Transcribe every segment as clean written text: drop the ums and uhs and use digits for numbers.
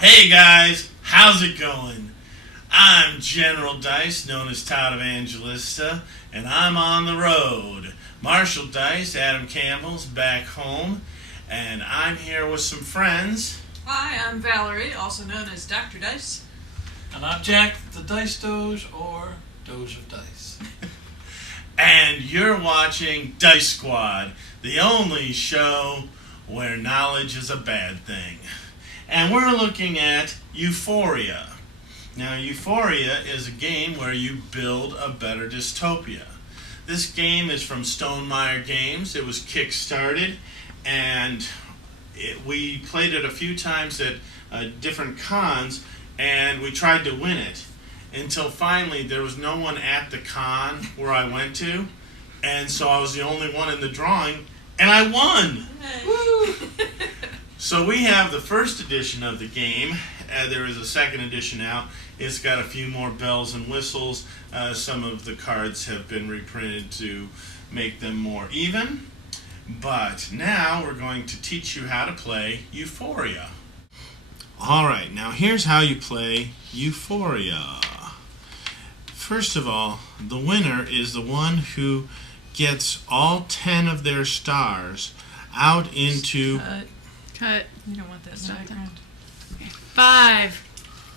Hey guys, how's it going? I'm General Dice, known as Todd Evangelista, and I'm on the road. Marshall Dice, Adam Campbell's back home, and I'm here with some friends. Hi, I'm Valerie, also known as Dr. Dice. And I'm Jack, the Dice Doge, or Doge of Dice. And you're watching Dice Squad, the only show where knowledge is a bad thing. And we're looking at Euphoria. Now, Euphoria is a game where you build a better dystopia. This game is from Stonemaier Games. It was kick-started, and we played it a few times at different cons, and we tried to win it until finally there was no one at the con where I went to, and so I was the only one in the drawing, and I won! Woo! So we have the first edition of the game. There is a second edition out. It's got a few more bells and whistles. Some of the cards have been reprinted to make them more even. But now we're going to teach you how to play Euphoria. Alright, now here's how you play Euphoria. First of all, the winner is the one who gets all 10 of their stars out into... Cut. You don't want that in the background. 5,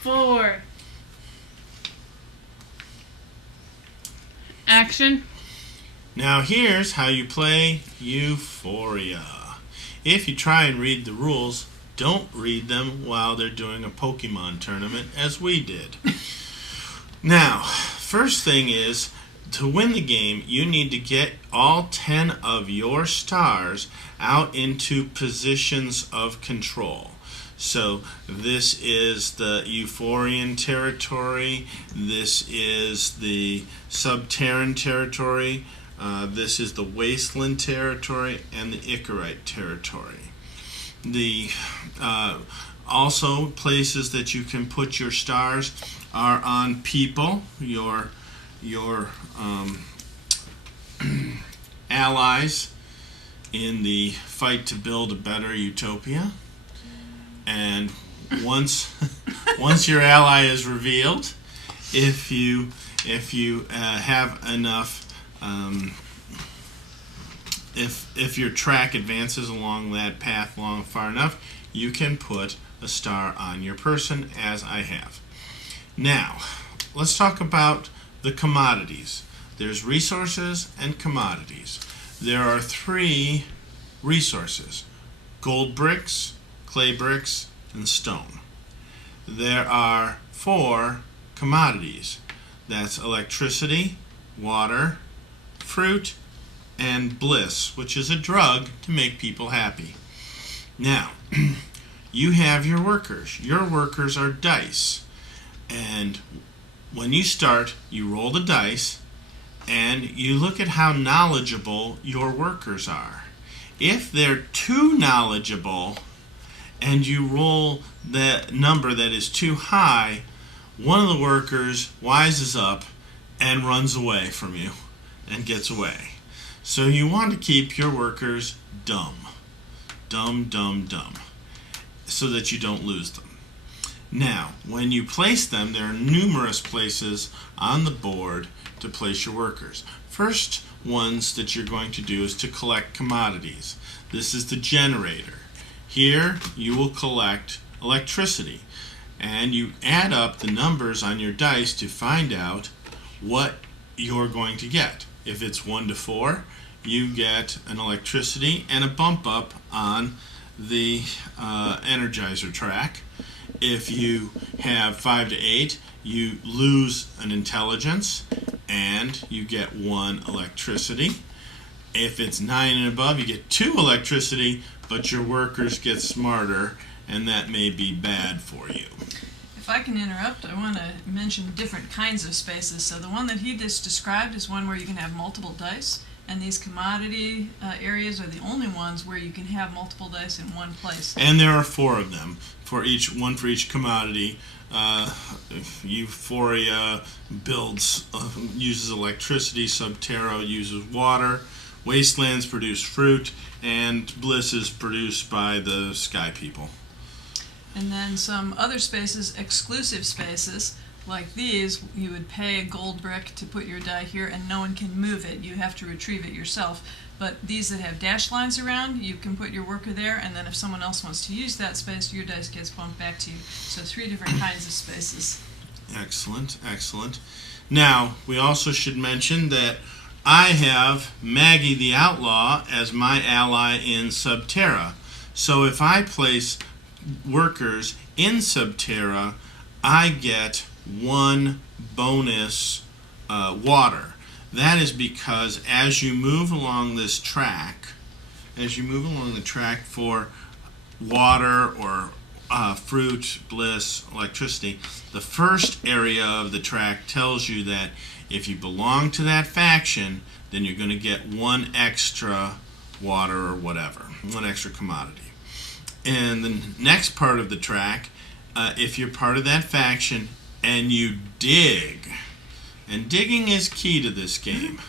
4. Action. Now here's how you play Euphoria. If you try and read the rules, don't read them while they're doing a Pokemon tournament, as we did. Now, first thing is, to win the game, you need to get all 10 of your stars out into positions of control. So this is the Euphorian territory, this is the Subterran territory, this is the Wasteland territory, and the Icarite territory. The also places that you can put your stars are on people, your allies in the fight to build a better utopia. And once your ally is revealed, if you have enough, if your track advances along that path far enough, you can put a star on your person, as I have. Now, let's talk about the commodities. There's resources and commodities. There are 3 resources: gold bricks, clay bricks, and stone. There are 4 commodities. That's electricity, water, fruit, and bliss, which is a drug to make people happy. Now, you have your workers. Your workers are dice. And when you start, you roll the dice, and you look at how knowledgeable your workers are. If they're too knowledgeable, and you roll the number that is too high, one of the workers wises up and runs away from you and gets away. So you want to keep your workers dumb, so that you don't lose them. Now, when you place them, there are numerous places on the board to place your workers. First ones that you're going to do is to collect commodities. This is the generator. Here you will collect electricity, and you add up the numbers on your dice to find out what you're going to get. If it's 1 to 4, you get an electricity and a bump up on the energizer track. If you have 5 to 8, you lose an intelligence and you get 1 electricity. If it's 9 and above, you get 2 electricity, but your workers get smarter, and that may be bad for you. If I can interrupt, I want to mention different kinds of spaces. So the one that he just described is one where you can have multiple dice, and these commodity areas are the only ones where you can have multiple dice in one place. And there are 4 of them, for each commodity. Euphoria uses electricity, Subterra uses water, Wastelands produce fruit, and Bliss is produced by the Sky People. And then some other spaces, exclusive spaces, like these, you would pay a gold brick to put your die here, and no one can move it. You have to retrieve it yourself. But these that have dash lines around, you can put your worker there, and then if someone else wants to use that space, your dice gets bumped back to you. So 3 different kinds of spaces. Excellent, excellent. Now, we also should mention that I have Maggie the Outlaw as my ally in Subterra. So if I place workers in Subterra, I get 1 bonus water. That is because as you move along this track, for water or fruit, bliss, electricity, the first area of the track tells you that if you belong to that faction, then you're going to get 1 extra water or whatever, 1 extra commodity. And the next part of the track, if you're part of that faction and you dig, and digging is key to this game.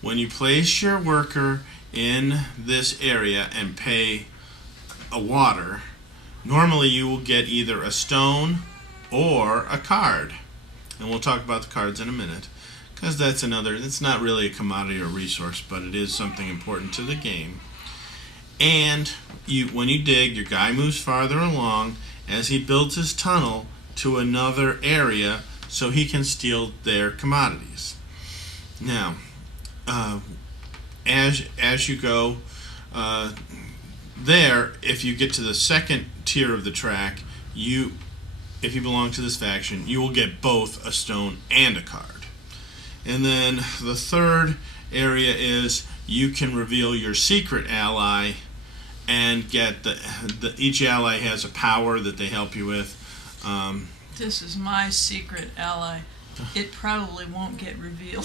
When you place your worker in this area and pay a water, normally you will get either a stone or a card. And we'll talk about the cards in a minute, because it's not really a commodity or resource, but it is something important to the game. And when you dig, your guy moves farther along as he builds his tunnel to another area so he can steal their commodities. Now, as you go there, if you get to the second tier of the track, if you belong to this faction, you will get both a stone and a card. And then the third area is you can reveal your secret ally and get each ally has a power that they help you with. This is my secret ally. It probably won't get revealed.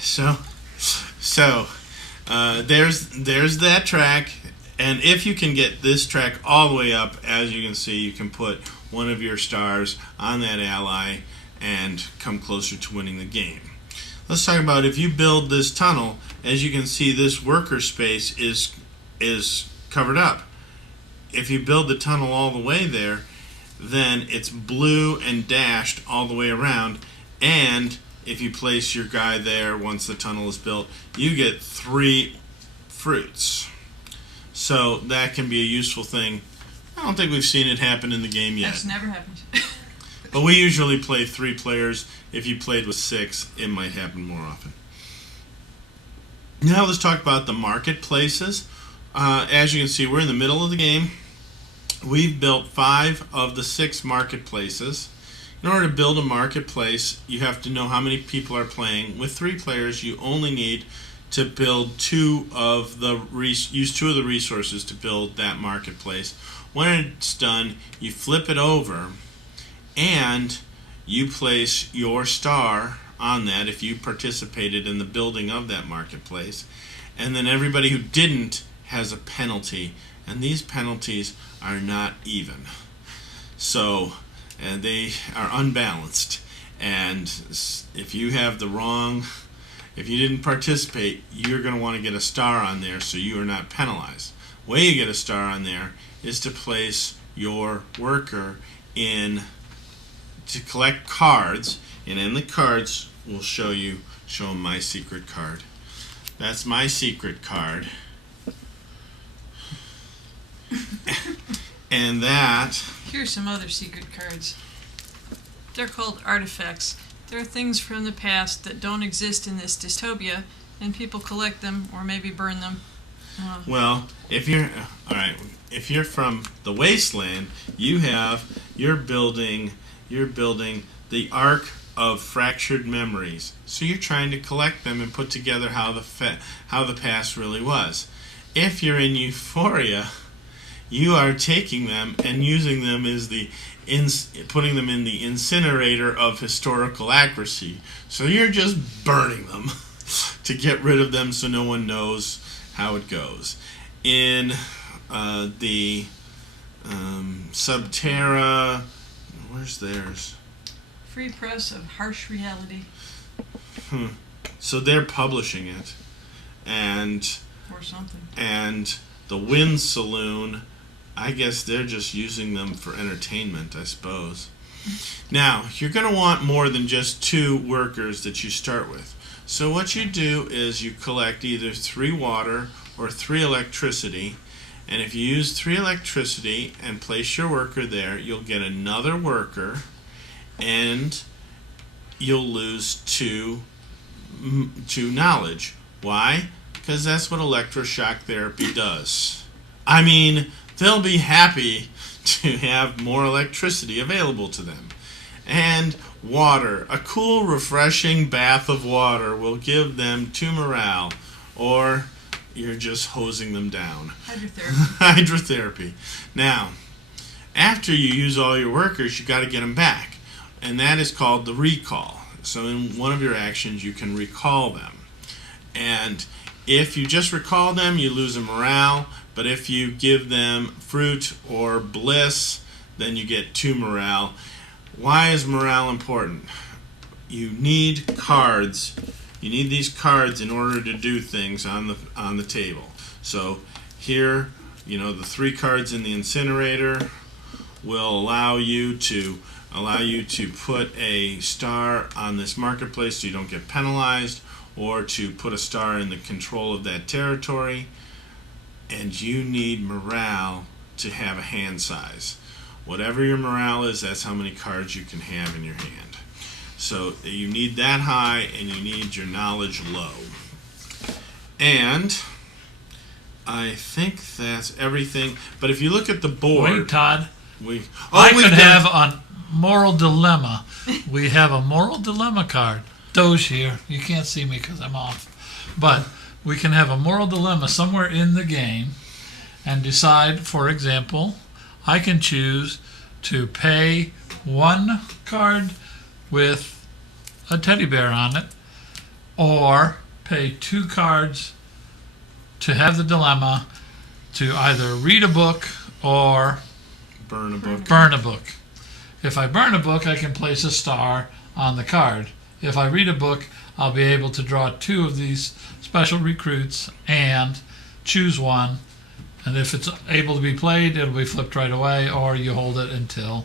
So there's that track, and if you can get this track all the way up, as you can see, you can put 1 of your stars on that ally and come closer to winning the game. Let's talk about if you build this tunnel. As you can see, this worker space is covered up. If you build the tunnel all the way there, then it's blue and dashed all the way around, and if you place your guy there once the tunnel is built, you get 3 fruits. So that can be a useful thing. I don't think we've seen it happen in the game yet. That's never happened. But we usually play 3 players. If you played with 6, it might happen more often. Now let's talk about the marketplaces. As you can see, we're in the middle of the game. We've built 5 of the 6 marketplaces. In order to build a marketplace, you have to know how many people are playing. With 3 players, you only need to build use 2 of the resources to build that marketplace. When it's done, you flip it over and you place your star on that if you participated in the building of that marketplace. And then everybody who didn't has a penalty, and these penalties are not even. So, and they are unbalanced. And if you have if you didn't participate, you're going to want to get a star on there so you are not penalized. The way you get a star on there is to place your worker to collect cards, and in the cards we'll show them my secret card. That's my secret card. And that... Here's some other secret cards. They're called artifacts. They're things from the past that don't exist in this dystopia, and people collect them or maybe burn them. Well, if you're from the wasteland, you're building the Ark of Fractured Memories. So you're trying to collect them and put together how the past really was. If you're in Euphoria, you are taking them and using them as putting them in the incinerator of historical accuracy. So you're just burning them to get rid of them so no one knows how it goes. In the Subterra, where's theirs? Free Press of Harsh Reality. So they're publishing it, and or something. And the Wind Saloon I guess they're just using them for entertainment, I suppose. Now, you're going to want more than just 2 workers that you start with. So what you do is you collect either 3 water or 3 electricity. And if you use 3 electricity and place your worker there, you'll get another worker, and you'll lose 2 knowledge. Why? Because that's what electroshock therapy does. I mean, they'll be happy to have more electricity available to them. And water. A cool, refreshing bath of water will give them 2 morale, or you're just hosing them down. Hydrotherapy. Hydrotherapy. Now, after you use all your workers, you got to get them back, and that is called the recall. So in one of your actions, you can recall them. And if you just recall them, you lose a morale, but if you give them fruit or bliss, then you get 2 morale. Why is morale important? You need cards. You need these cards in order to do things on the table. So here, the 3 cards in the incinerator will allow you to put a star on this marketplace so you don't get penalized, or to put a star in the control of that territory. And you need morale to have a hand size. Whatever your morale is, that's how many cards you can have in your hand. So you need that high, and you need your knowledge low. And I think that's everything. But if you look at the board... Wait, Todd. I could have a moral dilemma. We have a moral dilemma card. Doge here. You can't see me because I'm off. But we can have a moral dilemma somewhere in the game and decide, for example, I can choose to pay 1 card with a teddy bear on it, or pay 2 cards to have the dilemma to either read a book or burn a book. Burn a book. If I burn a book, I can place a star on the card. If I read a book, I'll be able to draw 2 of these special recruits and choose one. And if it's able to be played, it'll be flipped right away, or you hold it until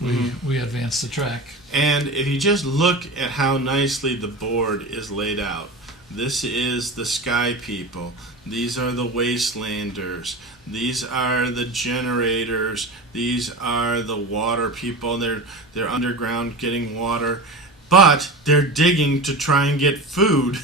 we advance the track. And if you just look at how nicely the board is laid out, this is the Sky People. These are the Wastelanders. These are the Generators. These are the Water People. They're underground getting water. But they're digging to try and get food,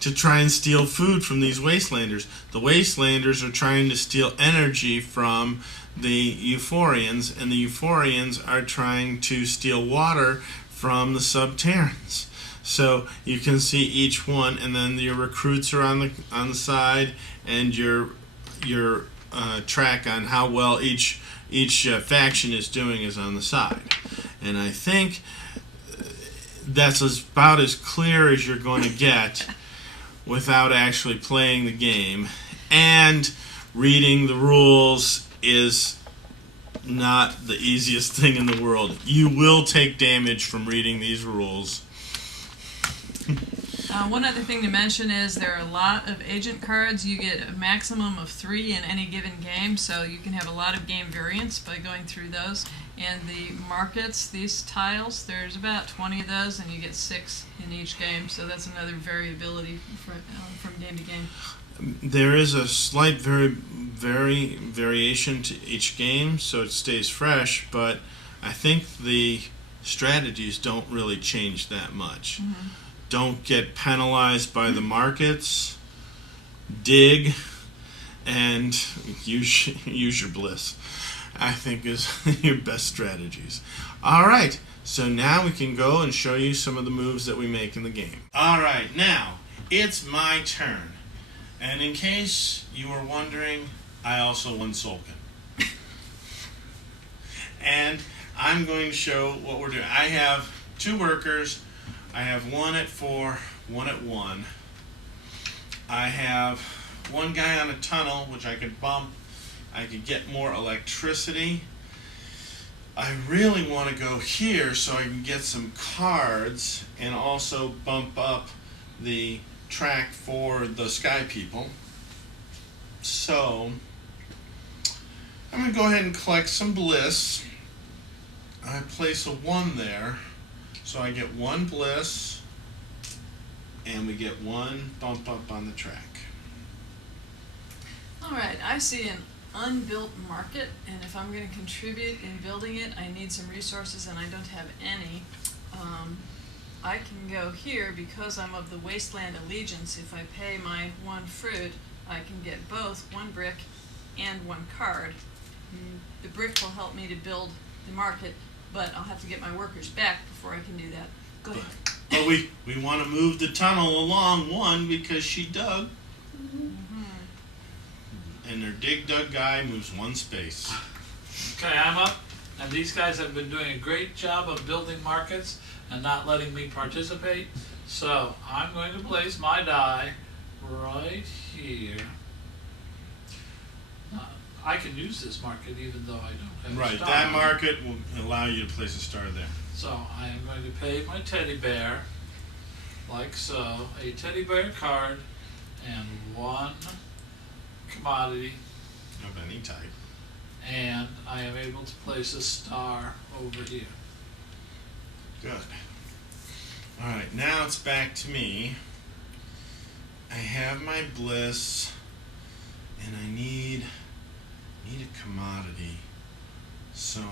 to try and steal food from these Wastelanders. The Wastelanders are trying to steal energy from the Euphorians, and the Euphorians are trying to steal water from the Subterrans. So you can see each one, and then your recruits are on the side, and your track on how well each faction is doing is on the side. And I think that's about as clear as you're going to get without actually playing the game. And reading the rules is not the easiest thing in the world. You will take damage from reading these rules. One other thing to mention is there are a lot of agent cards. You get a maximum of 3 in any given game, so you can have a lot of game variance by going through those. And the markets, these tiles, there's about 20 of those, and you get 6 in each game, so that's another variability from game to game. There is a slight variation to each game, so it stays fresh, but I think the strategies don't really change that much. Mm-hmm. Don't get penalized by the markets, dig, and use your bliss, I think is your best strategies. All right, so now we can go and show you some of the moves that we make in the game. All right, now it's my turn. And in case you were wondering, I also won Solkin. And I'm going to show what we're doing. I have 2 workers. I have 1 at 4, 1 at 1. I have 1 guy on a tunnel, which I could bump. I could get more electricity. I really want to go here so I can get some cards and also bump up the track for the Sky People. So I'm going to go ahead and collect some bliss. I place a 1 there, so I get 1 bliss, and we get 1 bump up on the track. All right, I see an unbuilt market, and if I'm going to contribute in building it, I need some resources, and I don't have any. I can go here because I'm of the Wasteland Allegiance. If I pay my 1 fruit, I can get both 1 brick and 1 card. The brick will help me to build the market, but I'll have to get my workers back before I can do that. Go ahead. But we want to move the tunnel along 1 because she dug. And their dig-dug guy moves 1 space. Okay, I'm up, and these guys have been doing a great job of building markets and not letting me participate. So I'm going to place my die right here. I can use this market even though I don't have a Right, star. that market will allow you to place a star there. So I am going to pay my teddy bear, like so, a teddy bear card and 1 commodity, Of any type. and I am able to place a star over here. Good. Alright, now it's back to me. I have my bliss, and I need a commodity. So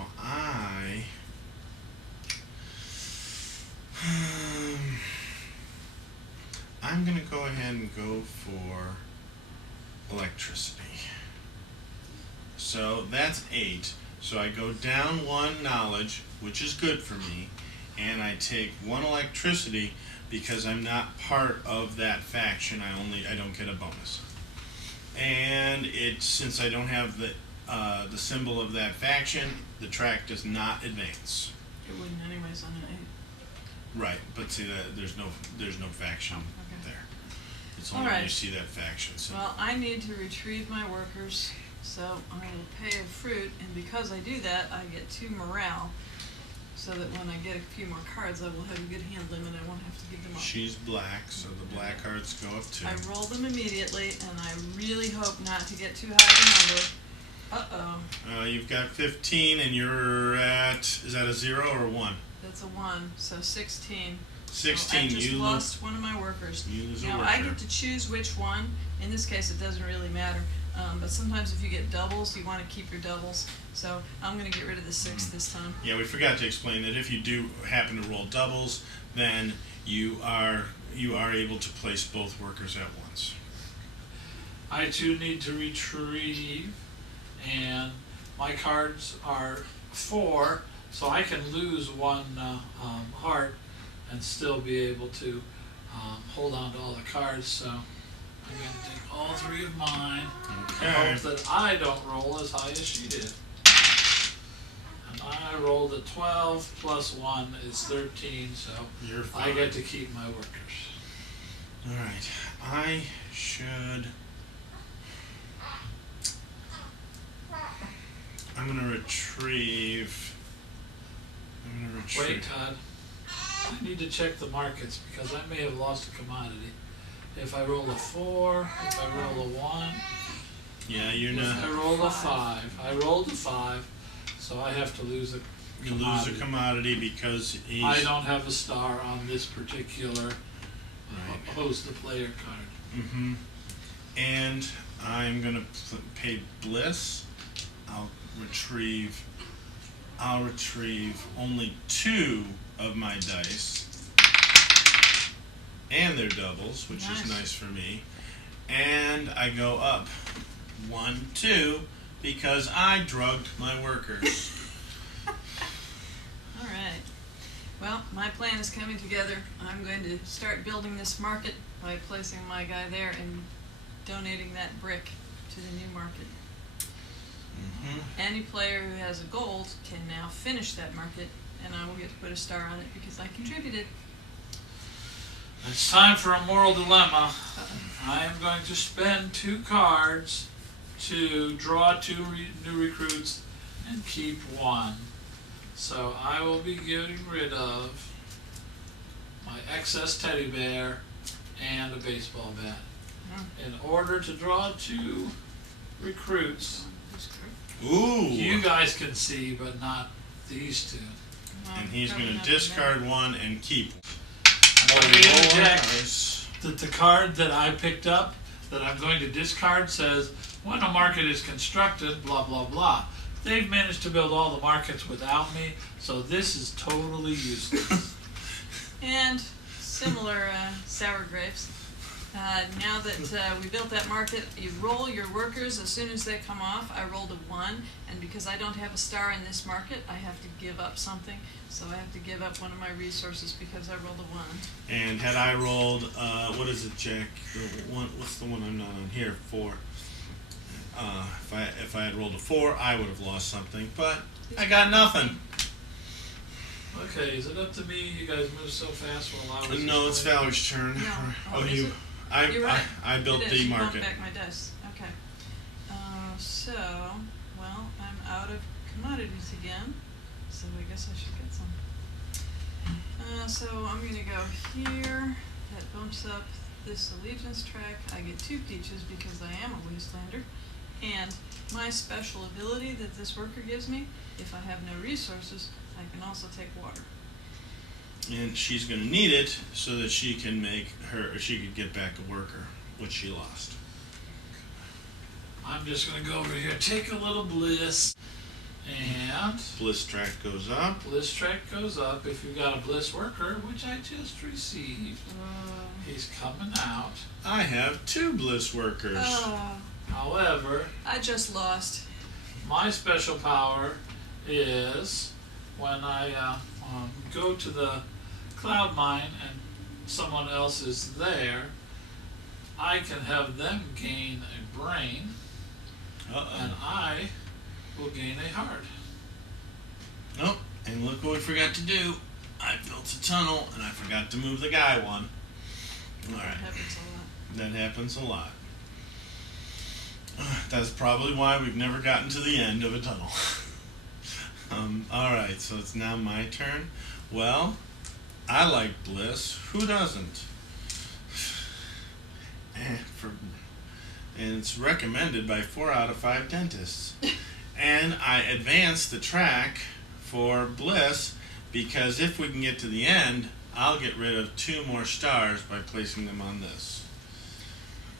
I'm gonna go ahead and go for electricity. So that's 8. So I go down 1 knowledge, which is good for me, and I take 1 electricity because I'm not part of that faction. I don't get a bonus. And since I don't have the symbol of that faction, the track does not advance. It wouldn't anyways on an 8. Right, but see that there's no faction Okay. there. It's only when you Alright. see that faction. So Well, I need to retrieve my workers, so I will pay a fruit, and because I do that, I get 2 morale, so that when I get a few more cards, I will have a good hand limit. I won't have to give them up. she's black, so the black cards go up 2. I roll them immediately, and I really hope not to get too high a number. Uh-oh, You've got 15, and you're at, is that a 0 or a 1? that's a 1, so 16. 16, So I just you lost one of my workers. lose a Now, worker. I get to choose which one. In this case, it doesn't really matter. But sometimes if you get doubles, you want to keep your doubles. So I'm going to get rid of the 6 this time. Yeah, we forgot to explain that if you do happen to roll doubles, then you are able to place both workers at once. I too need to retrieve, and my cards are 4, so I can lose 1 heart and still be able to hold on to all the cards. So I'm going to take all 3 of mine Okay. and hope that I don't roll as high as she did. And I rolled a 12 plus 1 is 13, so You're I fine. get to keep my workers. Alright, I should... I'm gonna retrieve... Wait, Todd. I need to check the markets because I may have lost a commodity. If I roll a 4, if I roll a 1, Yeah, you're if I not... roll a 5. I rolled a 5, so I have to lose a You lose commodity. a commodity because he's... I don't have a star on this particular Right. host the player card. Mm-hmm. And I'm gonna pay bliss. I'll retrieve only 2 of my dice. And they're doubles, which is nice for me. And I go up 1, 2, because I drugged my workers. All right. Well, my plan is coming together. I'm going to start building this market by placing my guy there and donating that brick to the new market. Mm-hmm. Any player who has a gold can now finish that market, and I will get to put a star on it because I contributed. It's time for a moral dilemma. I am going to spend 2 cards to draw 2 new recruits and keep 1. So I will be getting rid of my excess teddy bear and a baseball bat. In order to draw 2 recruits, Ooh. You guys can see, but not these two. Well, And he's probably going not to discard one and keep. I'm going to interject Nice. that the card that I picked up that I'm going to discard says, when a market is constructed, blah, blah, blah. They've managed to build all the markets without me, so this is totally useless. And similar sour grapes. Now that we built that market, you roll your workers as soon as they come off. I rolled a 1, and because I don't have a star in this market, I have to give up something. So I have to give up one of my resources because I rolled a 1. And had I rolled, what is it, Jack? The one, what's the one I'm not on here? 4. If I had rolled a 4, I would have lost something, but I got nothing. Okay, is it up to me? You guys move so fast while I was... No, it's Valerie's turn. No. Oh, Is you. it? I, You're right. I built It is. the You market. bought back my dice. Okay. So, well, I'm out of commodities again, so I guess I should get some. So I'm gonna go here. That bumps up this allegiance track. I get 2 peaches because I am a wastelander. And my special ability that this worker gives me, if I have no resources, I can also take water. And she's going to need it so that she can she could get back a worker, which she lost. I'm just going to go over here, take a little bliss, and Bliss track goes up. bliss track goes up. If you've got a bliss worker, which I just received, he's coming out. I have 2 bliss workers. However, I just lost. my special power is when I go to the cloud mine and someone else is there, I can have them gain a brain, and I will gain a heart. Nope. And look what we forgot to do. I built a tunnel and I forgot to move the guy one. All That right. happens a lot. That happens a lot. That's probably why we've never gotten to the end of a tunnel. Alright, so it's now my turn. Well, I like bliss. Who doesn't? And it's recommended by 4 out of 5 dentists. And I advanced the track for bliss because if we can get to the end, I'll get rid of 2 more stars by placing them on this.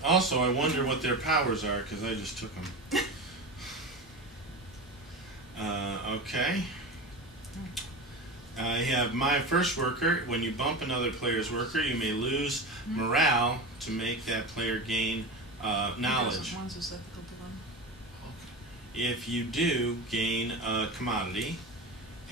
Also, I wonder what their powers are because I just took them. Okay. I have my first worker. When you bump another player's worker, you may lose morale to make that player gain knowledge. One's susceptible to them. If you do, gain a commodity.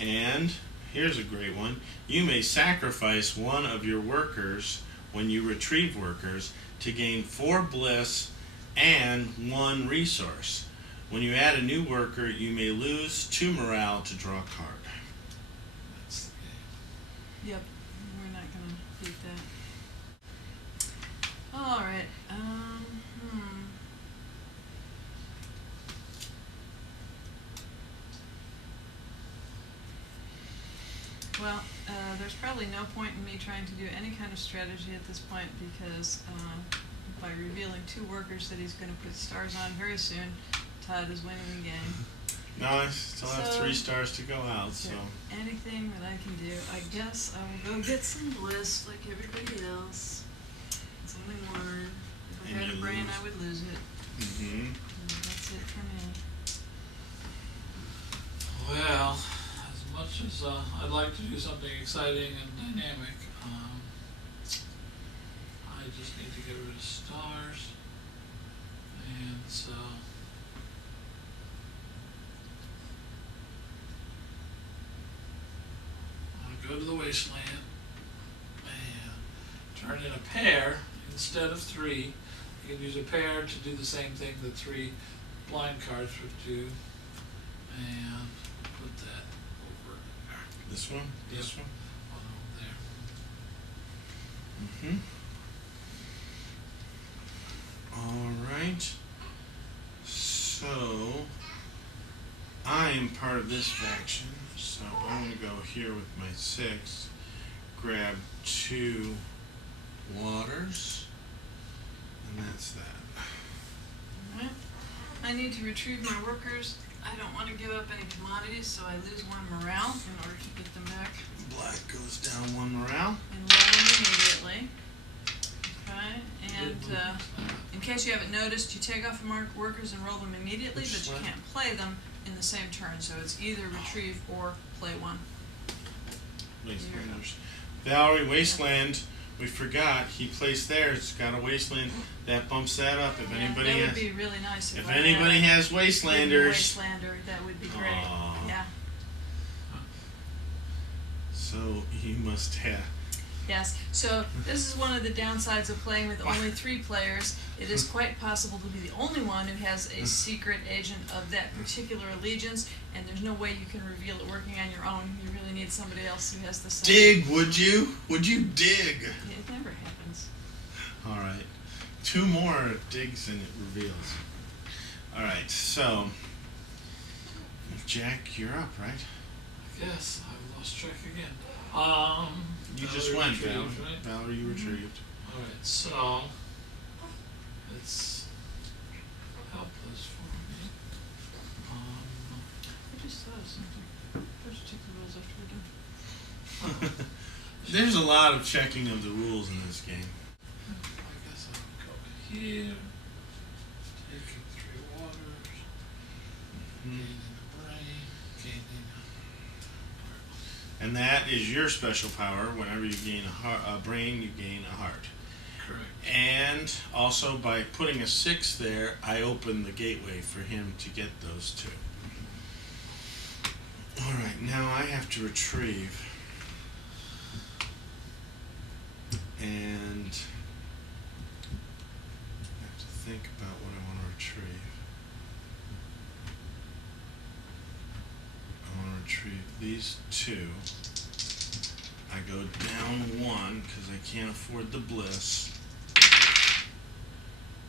And here's a great one. You may sacrifice one of your workers when you retrieve workers to gain 4 bliss and 1 resource. When you add a new worker, you may lose 2 morale to draw a card. That's the game. Yep, we're not gonna beat that. All right. Well, there's probably no point in me trying to do any kind of strategy at this point because by revealing 2 workers that he's going to put stars on very soon, Todd is winning the game. No, I still have So- 3 stars to go out, Is so. there anything that I can do? I guess I will go get some bliss like everybody else. It's only 1. If I And had a you brain, lose. I would lose it. Mm-hmm. And that's it for me. Well, as much as I'd like to do something exciting and dynamic, I just need to get rid of stars. And so I'll go to the wasteland and turn in a pair instead of 3. You can use a pair to do the same thing that 3 blind cards would do. And put that over This one? This Yep. one? over there. Mm-hmm. Alright. So, I am part of this faction, so I'm going to go here with my 6, grab 2 waters, and that's that. Alright. I need to retrieve my workers. I don't want to give up any commodities, so I lose one morale in order to get them back. Black goes down one morale. And roll them immediately. Okay, and in case you haven't noticed, you take off marked workers and roll them immediately, Which but you one? can't play them in the same turn, so it's either retrieve or play one. Wastelanders. Valerie, Wasteland. We forgot he placed there. It's got a wasteland that bumps that up. If anybody that would has, be really nice if I anybody had has a Wastlanders, Wastelander, that would be great. Aw. Yeah. so he must have. Yes. So this is one of the downsides of playing with only 3 players. It is quite possible to be the only one who has a secret agent of that particular allegiance, and there's no way you can reveal it working on your own. You really need somebody else who has the same. Dig, would you? Would you dig? It never happens. All right. 2 more digs and it reveals. All right. So, Jack, you're up, right? Yes, I've lost track again. You just Valerie went, Valerie. retrieved, right? Valerie, you retrieved. Alright, so it's helpless for me. I just thought of something. First check the rules after we're done. There's a lot of checking of the rules in this game. I guess I'll go here, taking 3 waters, gaining a brain, gaining And that is your special power. Whenever you gain a brain, you gain a heart. correct. And also by putting a 6 there, I open the gateway for him to get those 2. Alright, now I have to retrieve. And I have to think about what I want to retrieve. I want to retrieve these 2. I go down 1 because I can't afford the bliss.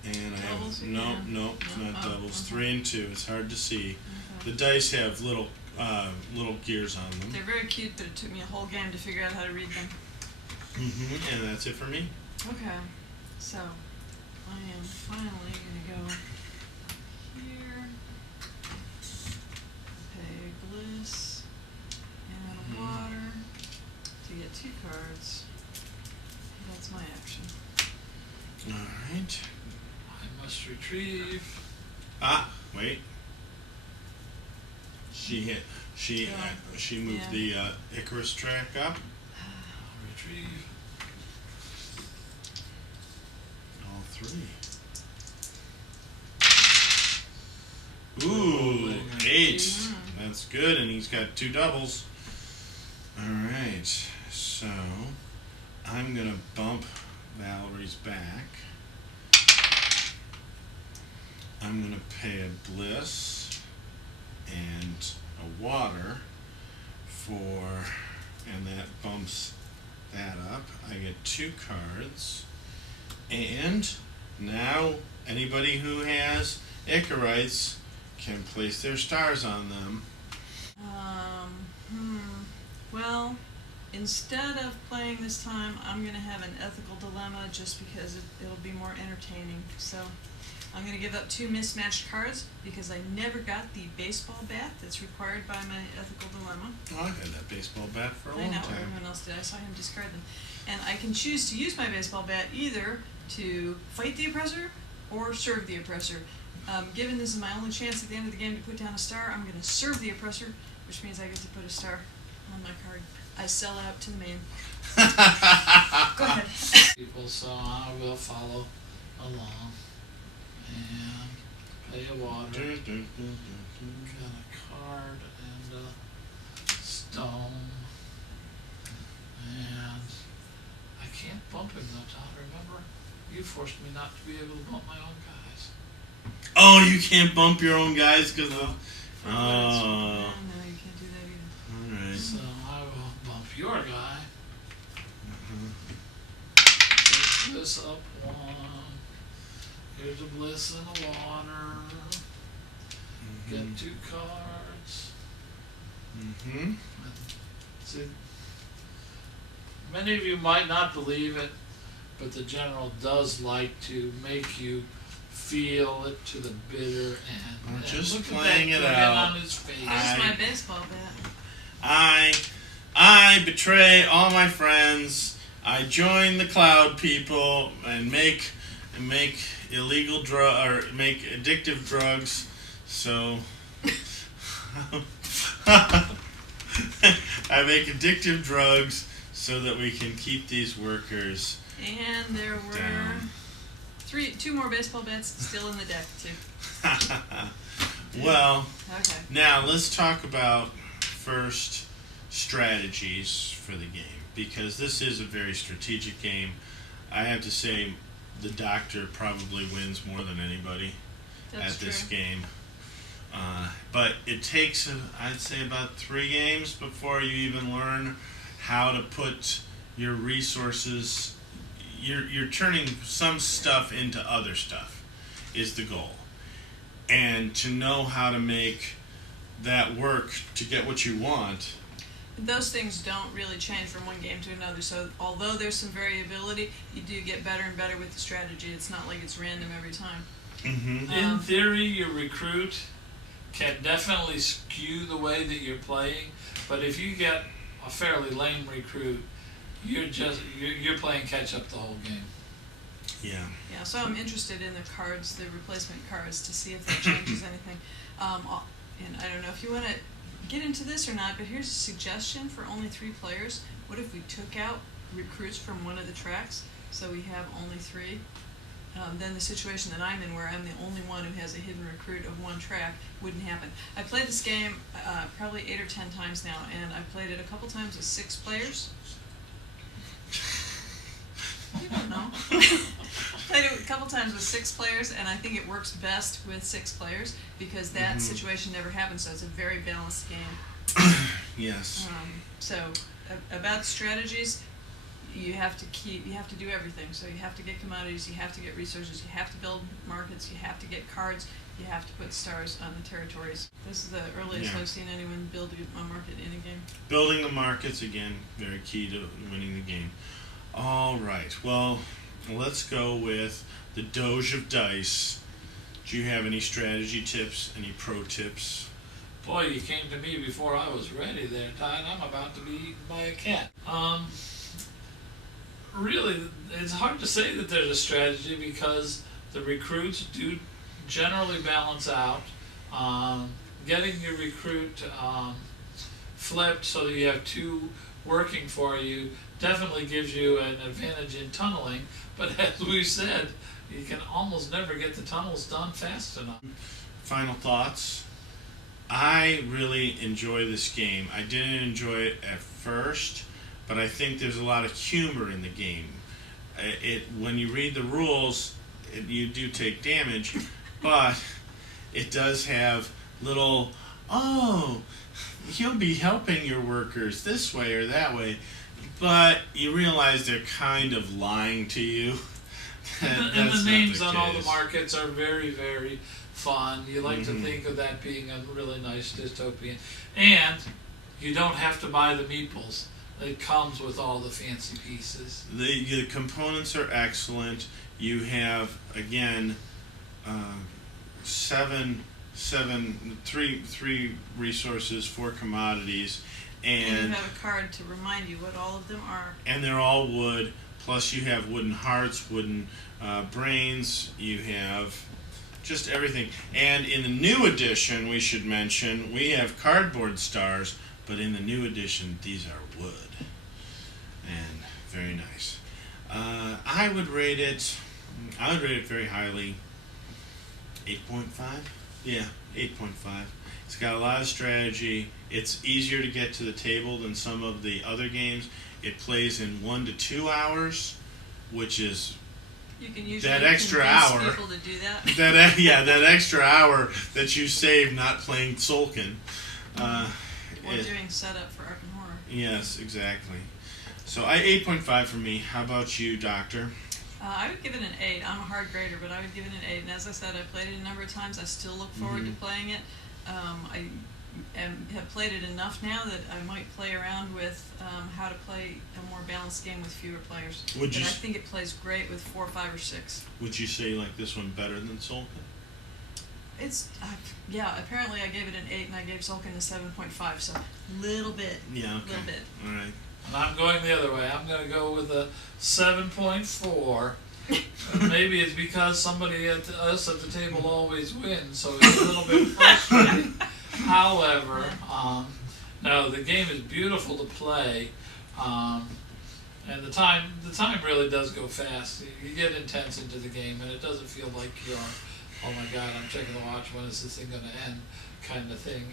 And I Doubles have again? no, it's No? not Oh, doubles. okay. 3 and 2. It's hard to see. Okay. The dice have little gears on them. They're very cute, but it took me a whole game to figure out how to read them. And that's it for me. Okay, so I am finally gonna go here, pay bliss, and water to get 2 cards. That's my action. Alright. I must retrieve. Ah, wait. She moved Yeah. the Icarus track up. I'll retrieve. All 3. Ooh, 8. Mhm. That's good, and he's got 2 doubles. Alright, so I'm gonna bump Valerie's back. I'm gonna pay a bliss and a water for, and that bumps that up. I get 2 cards. And now anybody who has Icarites can place their stars on them. Well, instead of playing this time, I'm going to have an ethical dilemma just because it'll be more entertaining. So I'm going to give up 2 mismatched cards because I never got the baseball bat that's required by my ethical dilemma. Oh, I've had that baseball bat for a I long know, time. everyone else did. I saw him discard them. And I can choose to use my baseball bat either to fight the oppressor or serve the oppressor. Given this is my only chance at the end of the game to put down a star, I'm going to serve the oppressor, which means I get to put a star on my card. I sell out to the main. Go ahead. People, so I will follow along and pay a water. Got a card and a stone, and I can't bump him though, Todd. Remember, you forced me not to be able to bump my own guys. Oh, you can't bump your own guys because of. No, Oh. you can't do that either. Alright. So I will bump your guy. Take this up 1. Here's a bliss and a water. Get 2 cards. See, many of you might not believe it, but the general does like to make you feel it to the bitter end. I'm And just look playing at it that grin out. on his face. There's my baseball bat. I betray all my friends. I join the cloud people and make illegal make addictive drugs. So I make addictive drugs so that we can keep these workers And there were down. two more baseball bats still in the deck too. Well, Okay. now let's talk about first strategies for the game, because this is a very strategic game. I have to say the doctor probably wins more than anybody That's at this true. game. But it takes, I'd say, about 3 games before you even learn how to put your resources. You're turning some stuff into other stuff is the goal. And to know how to make that work to get what you want. Those things don't really change from one game to another, so although there's some variability, you do get better and better with the strategy. It's not like it's random every time. Mm-hmm. In theory, your recruit can definitely skew the way that you're playing, but if you get a fairly lame recruit, you're playing catch up the whole game. Yeah. Yeah, so I'm interested in the cards, the replacement cards, to see if that changes anything. And I don't know if you want to get into this or not, but here's a suggestion for only 3 players. What if we took out recruits from one of the tracks, so we have only 3? Then the situation that I'm in, where I'm the only one who has a hidden recruit of one track, wouldn't happen. I played this game probably 8 or 10 times now, and I've played it a couple times with 6 players. You don't know. Played it a couple times with 6 players, and I think it works best with 6 players because that situation never happens. So it's a very balanced game. Yes. So about strategies, you have to do everything. So you have to get commodities, you have to get resources, you have to build markets, you have to get cards, you have to put stars on the territories. This is the earliest Yeah. I've seen anyone build a market in a game. Building the markets, again, very key to winning the game. All right. Well, let's go with the Doge of Dice. Do you have any strategy tips, any pro tips? Boy, you came to me before I was ready there, Todd. I'm about to be eaten by a cat. Really, it's hard to say that there's a strategy because the recruits do generally balance out. Getting your recruit flipped so that you have 2 working for you definitely gives you an advantage in tunneling, but as we said, you can almost never get the tunnels done fast enough. Final thoughts? I really enjoy this game. I didn't enjoy it at first, but I think there's a lot of humor in the game. When you read the rules, you do take damage, but it does have little, oh, you'll be helping your workers this way or that way, but you realize they're kind of lying to you. And the names on all the markets are very, very fun. You like to Mhm. think of that being a really nice dystopian. And you don't have to buy the meeples. It comes with all the fancy pieces. The components are excellent. You have, again, three resources, 4 commodities, And you have a card to remind you what all of them are. and they're all wood. Plus, you have wooden hearts, wooden brains. You have just everything. And in the new edition, we should mention, we have cardboard stars, but in the new edition, these are wood. And very nice. I would rate it very highly. 8.5? Yeah, 8.5. It's got a lot of strategy. It's easier to get to the table than some of the other games. It plays in 1 to 2 hours, which is You can usually that extra convince hour. people to do that. that extra hour that you save not playing Tzolk'in. Or it- doing setup for Arkham Horror. Yes, exactly. So 8.5 for me. How about you, Doctor? I would give it an 8. I'm a hard grader, but I would give it an 8. And as I said, I played it a number of times. I still look forward to playing it. have played it enough now that I might play around with how to play a more balanced game with fewer players. Would But you I s- think it plays great with 4, 5, or 6. Would you say you like this one better than Sulkin? It's yeah. Apparently, I gave it an 8, and I gave Sulkin a 7.5. So little bit, Yeah, okay. little bit. All right. And I'm going the other way. I'm going to go with a 7.4. Maybe it's because somebody at us at the table always wins, so it's a little bit frustrating. However, no, the game is beautiful to play, and the time really does go fast. You get intense into the game, and it doesn't feel like you're, oh my God, I'm checking the watch. When is this thing going to end? Kind of thing.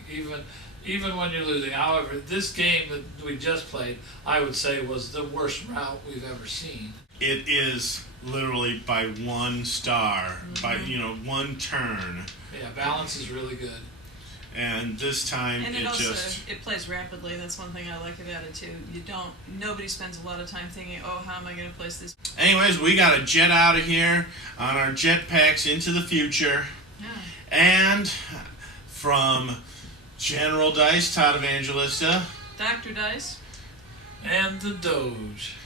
Even when you're losing. However, this game that we just played, I would say, was the worst route we've ever seen. It is literally by 1 star, by one turn, Yeah, balance is really good. and this time And it it also just. it plays rapidly. That's one thing I like about it too. Nobody spends a lot of time thinking, oh, how am I going to place this? Anyways, we got to jet out of here on our jetpacks into the future, Yeah. and from General Dice, Todd Evangelista, Dr. Dice. And the Doge.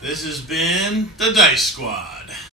this has been the Dice Squad.